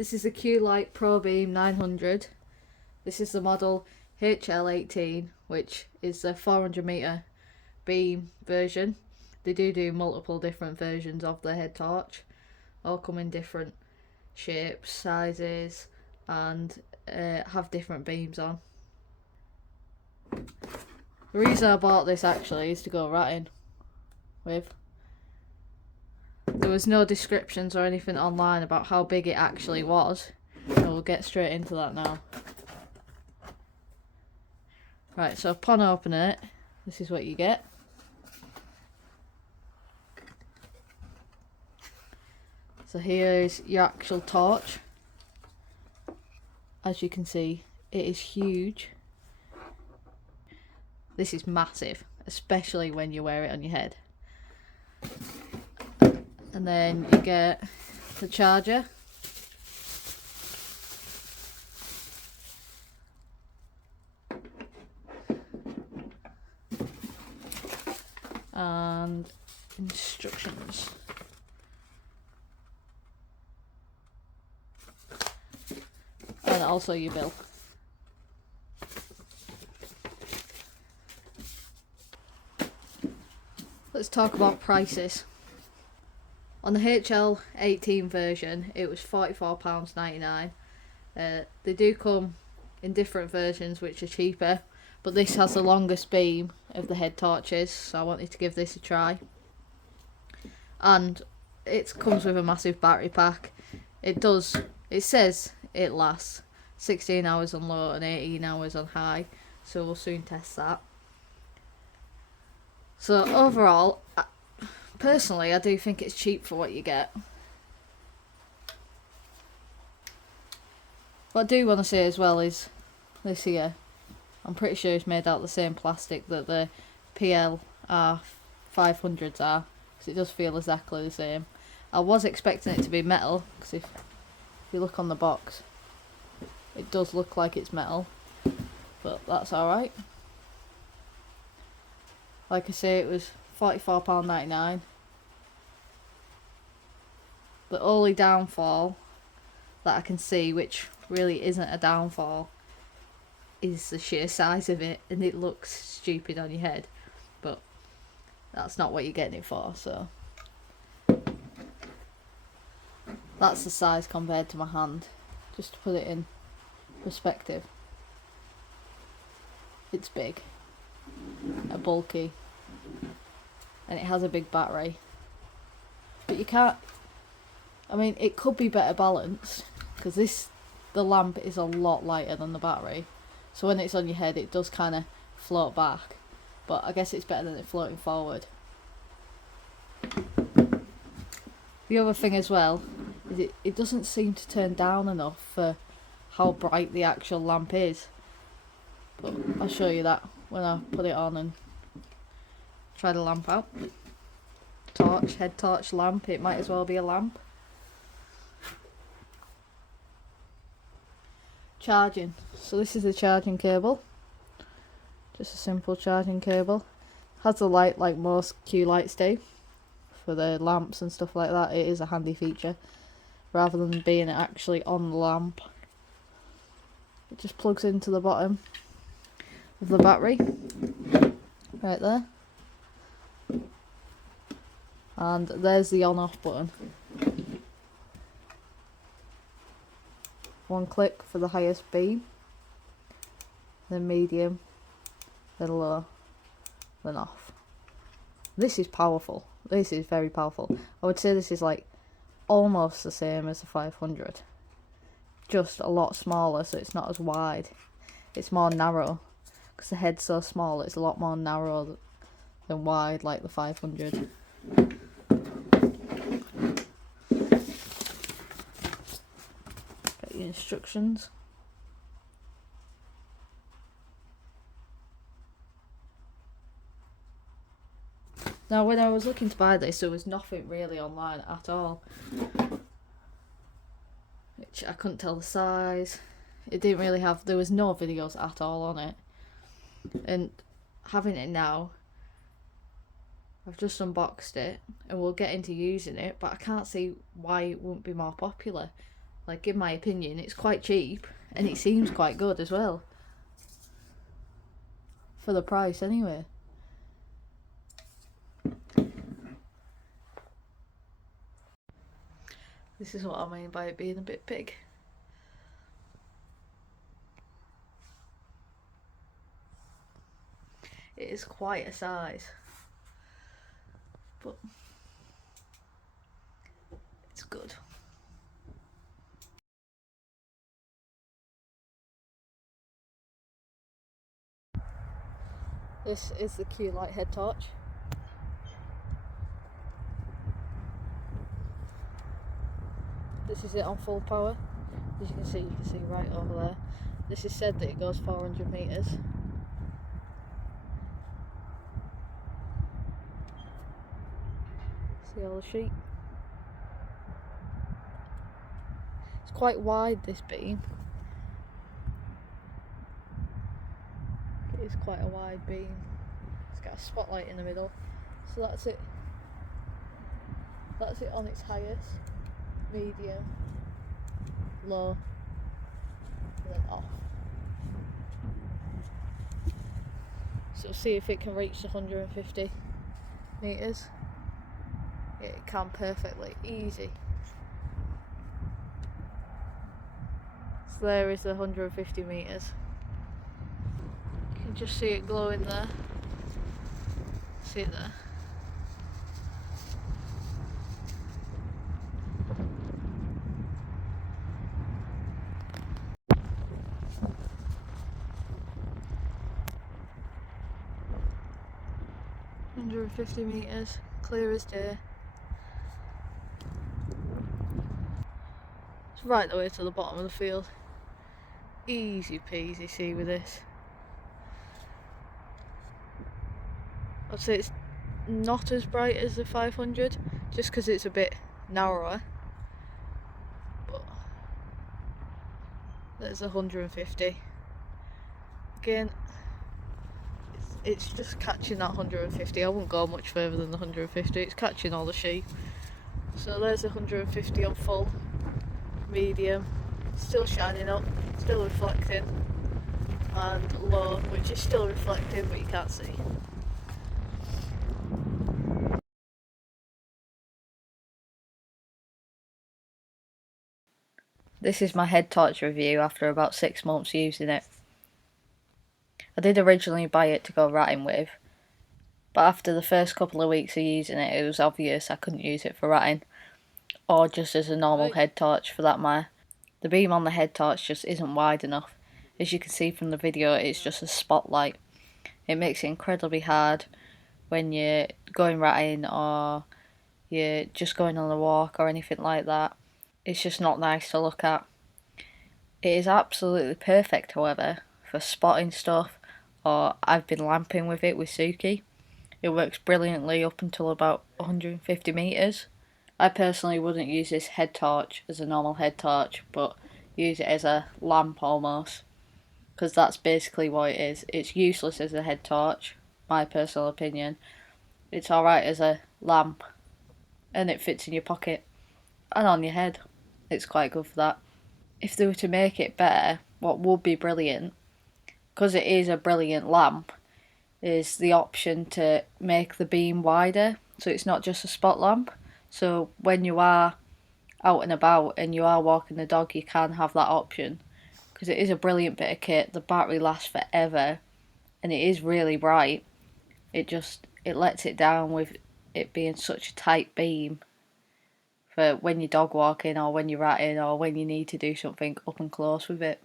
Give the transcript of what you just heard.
This is the Clulite Pro Beam 900. This is the model HL18, which is the 400 meter beam version. They do multiple different versions of the head torch, all come in different shapes, sizes, and have different beams on. The reason I bought this actually is to go ratting with. There was no descriptions or anything online about how big it actually was, so we'll get straight into that now. Right, so upon opening it, this is what you get. So here is your actual torch. As you can see, it is huge. This is massive, especially when you wear it on your head. And then you get the charger. And instructions. And also your bill. Let's talk about prices. On the HL18 version, it was £44.99. They do come in different versions which are cheaper, but this has the longest beam of the head torches, so I wanted to give this a try. And it comes with a massive battery pack. It says it lasts 16 hours on low and 18 hours on high, so we'll soon test that. So overall, personally, I do think it's cheap for what you get. What I do want to say as well is this here. I'm pretty sure it's made out of the same plastic that the PLR 500s are, because it does feel exactly the same. I was expecting it to be metal, because if you look on the box, it does look like it's metal, but that's alright. Like I say, it was £44.99. The only downfall that I can see, which really isn't a downfall, is the sheer size of it, and it looks stupid on your head, but that's not what you're getting it for, so that's the size compared to my hand, just to put it in perspective. It's big, bulky, and it has a big battery, but you can't, I mean, it could be better balanced, because the lamp is a lot lighter than the battery, so when it's on your head it does kind of float back, but I guess it's better than it floating forward. The other thing as well is it doesn't seem to turn down enough for how bright the actual lamp is, but I'll show you that when I put it on and try the lamp out. Head torch lamp, it might as well be a lamp. Charging. So this is the charging cable. Just a simple charging cable. Has the light like most Clulites do. For the lamps and stuff like that, it is a handy feature. Rather than being actually on the lamp. It just plugs into the bottom of the battery. Right there. And there's the on-off button. One click for the highest beam, then medium, then low, then off. This is powerful. This is very powerful. I would say this is like almost the same as the 500. Just a lot smaller, so it's not as wide. It's more narrow. Because the head's so small, it's a lot more narrow than wide like the 500. Instructions. Now when I was looking to buy this, there was nothing really online at all, which I couldn't tell the size. It didn't really have, there was no videos at all on it, and having it now, I've just unboxed it and we'll get into using it, but I can't see why it wouldn't be more popular. Like, in my opinion, it's quite cheap and it seems quite good as well. For the price anyway. This is what I mean by it being a bit big. It is quite a size, but it's good. This is the Clulite head torch. This is it on full power. As you can see right over there. This is said that it goes 400 meters. See all the sheep? It's quite wide, this beam. It is quite a wide beam. It's got a spotlight in the middle. So that's it. That's it on its highest, medium, low, and then off. So see if it can reach 150 meters. It can perfectly, easy. So there is the 150 meters. You can just see it glowing there. See it there. $150 clear as day. It's right the way to the bottom of the field. Easy peasy, see with this. I'd say it's not as bright as the 500, just because it's a bit narrower. But there's 150. Again, it's just catching that 150. I wouldn't go much further than the 150. It's catching all the sheep. So there's 150 on full, medium, still shining up, still reflecting, and low, which is still reflecting but you can't see. This is my head torch review after about 6 months using it. I did originally buy it to go ratting with, but after the first couple of weeks of using it, it was obvious I couldn't use it for ratting, or just as a normal head torch for that matter. The beam on the head torch just isn't wide enough. As you can see from the video, it's just a spotlight. It makes it incredibly hard when you're going ratting or you're just going on a walk or anything like that. It's just not nice to look at. It is absolutely perfect, however, for spotting stuff, or I've been lamping with it with Suki. It works brilliantly up until about 150 meters. I personally wouldn't use this head torch as a normal head torch, but use it as a lamp almost, because that's basically what it is. It's useless as a head torch, my personal opinion. It's alright as a lamp, and it fits in your pocket and on your head. It's quite good for that. If they were to make it better, what would be brilliant, because it is a brilliant lamp, is the option to make the beam wider, so it's not just a spot lamp. So when you are out and about and you are walking the dog, you can have that option, because it is a brilliant bit of kit. The battery lasts forever and it is really bright. It lets it down with it being such a tight beam for when you're dog walking or when you're ratting or when you need to do something up and close with it.